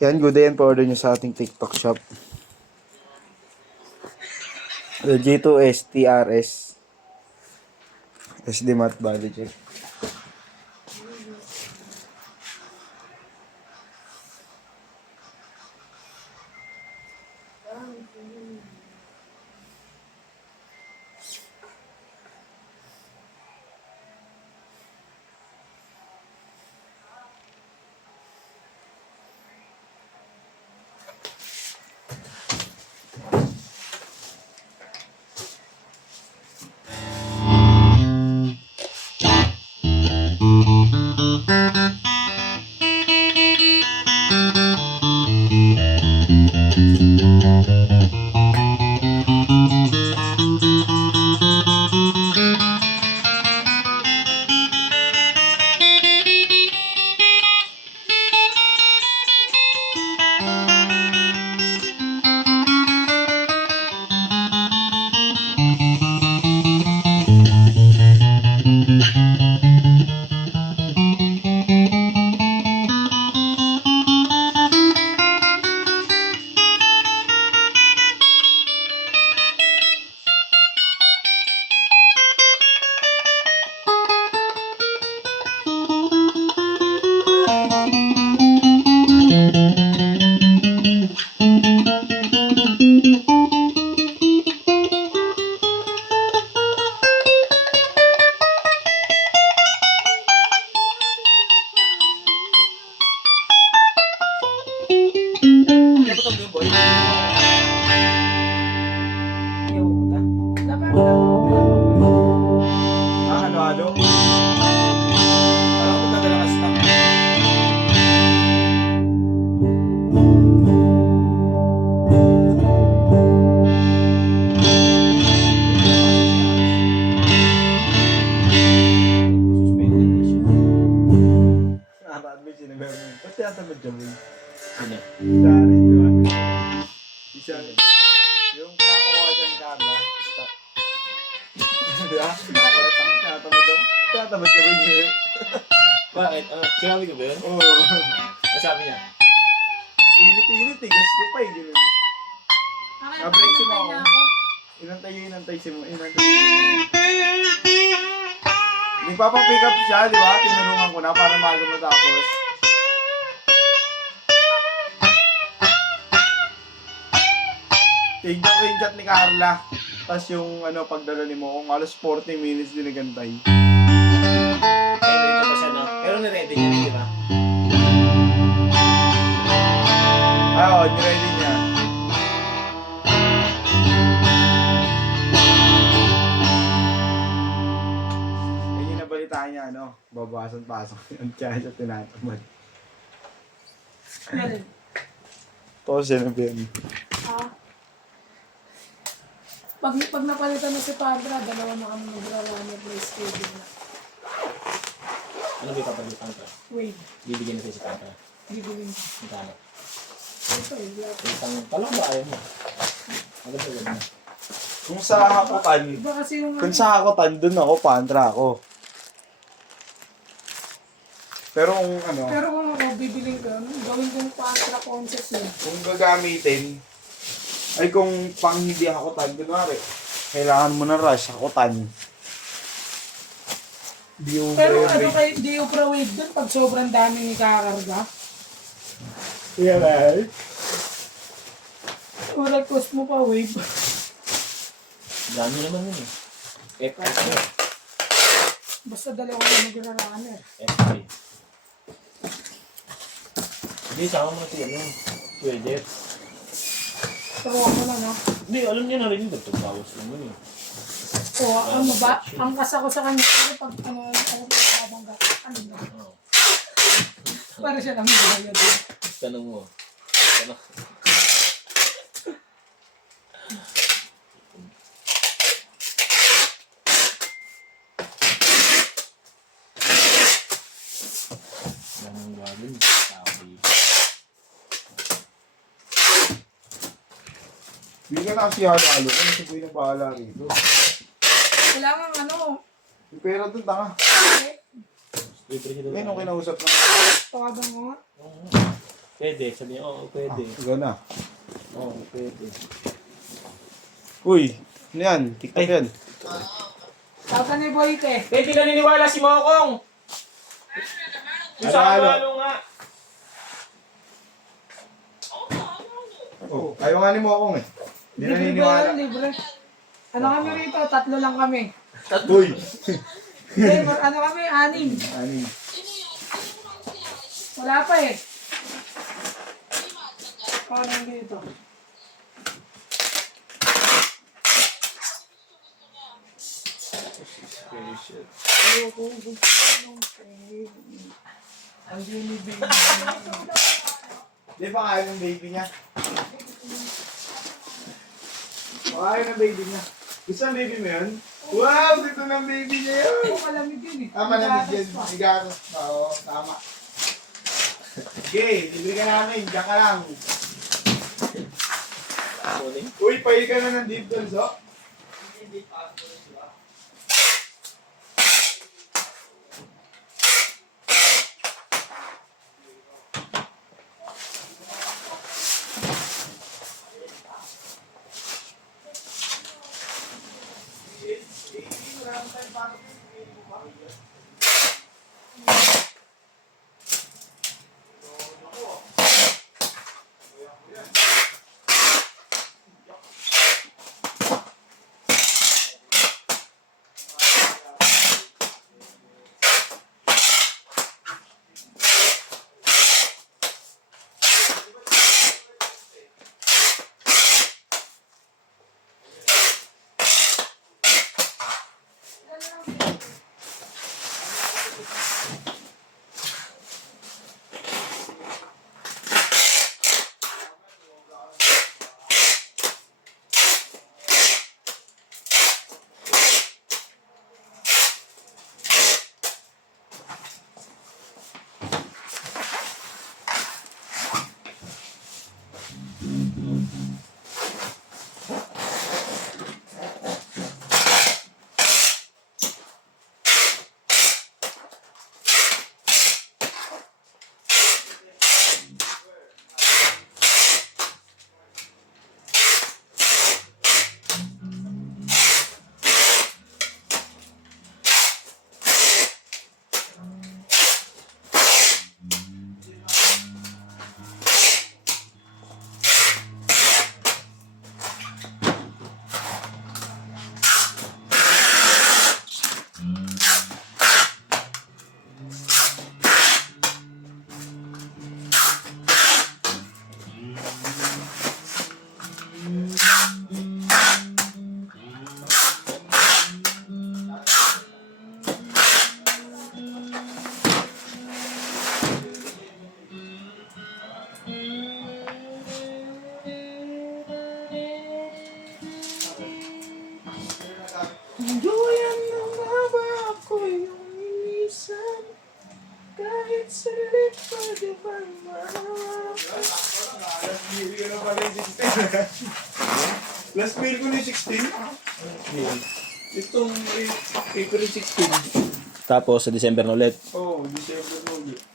Yan, good day and pa-order nyo sa ating TikTok shop. The G2S SD Mat Body Check. Halo-halo. Parang ako tagal naka-stop. Nakaka-admit siya na gawin. Ba't tinatamad dyan mo? Sino? Dari, di ba? Isa. Yung pinapakuha siya ni Carla. Stop. Di ba? Tinatamad daw. Tinatamad ka ba yun? Bakit? Sinabi ko ba yun? Oo. Ang sabi niya? Init-init eh. Gas ko pa eh. Ganun. Na-break si mo ako. Inantay si mo. Nagpapapick up siya, di ba? Tinulungan ko na para maaga matapos. Tignan ko yung chat ni Carla. Tapos yung pagdala ni mo, kung alas 40 minutes din nagantay. Kaya nandito pa siya, no? Pero niready niya, di ba? Oo, niready niya. Ayun yung nabalitaan niya, babasan-pasok yung kaya siya tinatamad. Ganun. Tapos yan ang PM. Pag napalitan na si Pandra, dalawa na kami nagrarami play schedule na. Ano ba kapalitan ka? Wait, Bibigyan na si Papa. bibigyan ko. Magkano? Ito eh, black. Isang talong ba ayaw mo? Ano ba yun na? Kung sa hakutan, Iba kasi yung kung sa hakutan, dun ako, Pandra ako. Pero kung Pero kung ako bibiling ko, gawin kong Pandra concept yun. kung gagamitin, ay kung pang hindi hakutan, kunwari, kailangan mo na rush, hakutan. Pero di upra wave dun pag sobrang daming ikakarga. Yeah, right? Or cost mo pa wave. Dami naman yun eh. F3. Basta dalawa na nagrarami. F3. Hindi, sama mo na siya yun. Pwede. Tawa mo na, no? Hindi, alam niya na rin yung dagtag-bawas naman eh. O, ano ba? Ang kasa ko sa kanya, pero pag habang ano ba? Oo. Para siya lang bayad. Tanong mo. Tanong. Ganang gawin. Sabi. Hindi ka na kasi halo-halo, kung si Boy na bahala rito. Kailangan Yung pera dun, tanga. eh, Libre siya Ngayon, nung kinausap na tawagan mo nga. Oo. Pwede. Sabi niya, oo, pwede. Ikaw na. Oo, pwede. Uy, ano yan? TikTok yan. Tata ni Boyte. Hindi naniniwala si Mokong! Yung sa halo nga. Oh, ayaw nga ni Mokong eh. Hindi na Libre ba naniniwala. yan? Libre. Ano kami rito? 3 lang kami. Uy! Hindi, ano kami? 6. Ani. Wala pa eh. Parang dito. Ayoko, gusto nung ang baby. Di ba kaya ng baby niya? Kaya ng baby niya. Gusto ng baby mo yun? Wow! Gusto ng baby niya yun! Oo, malamig yun eh. Malamig yan. Gatas pa. Igatos pa. Oo, tama. Okay, libre ka namin. Diyan ka lang. Uy, pail ka na ng deep doon, so? Duyan na nga ba ako yung inisan? Kahit salit pa di ba Last mail ko na yung 16. Itong April 16. Tapos sa December na ulit. Oh, December mo ulit.